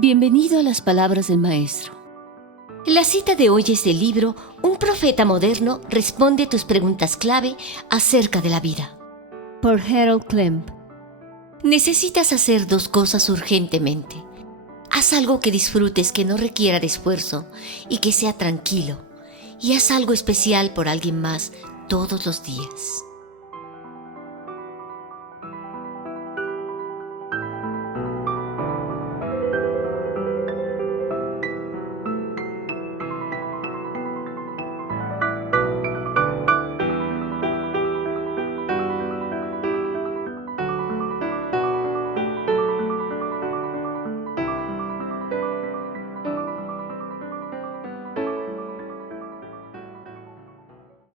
Bienvenido a las palabras del Maestro. La cita de hoy es del libro Un profeta moderno responde tus preguntas clave acerca de la vida. Por Harold Klemp. Necesitas hacer dos cosas urgentemente. Haz algo que disfrutes, que no requiera de esfuerzo y que sea tranquilo. Y haz algo especial por alguien más todos los días.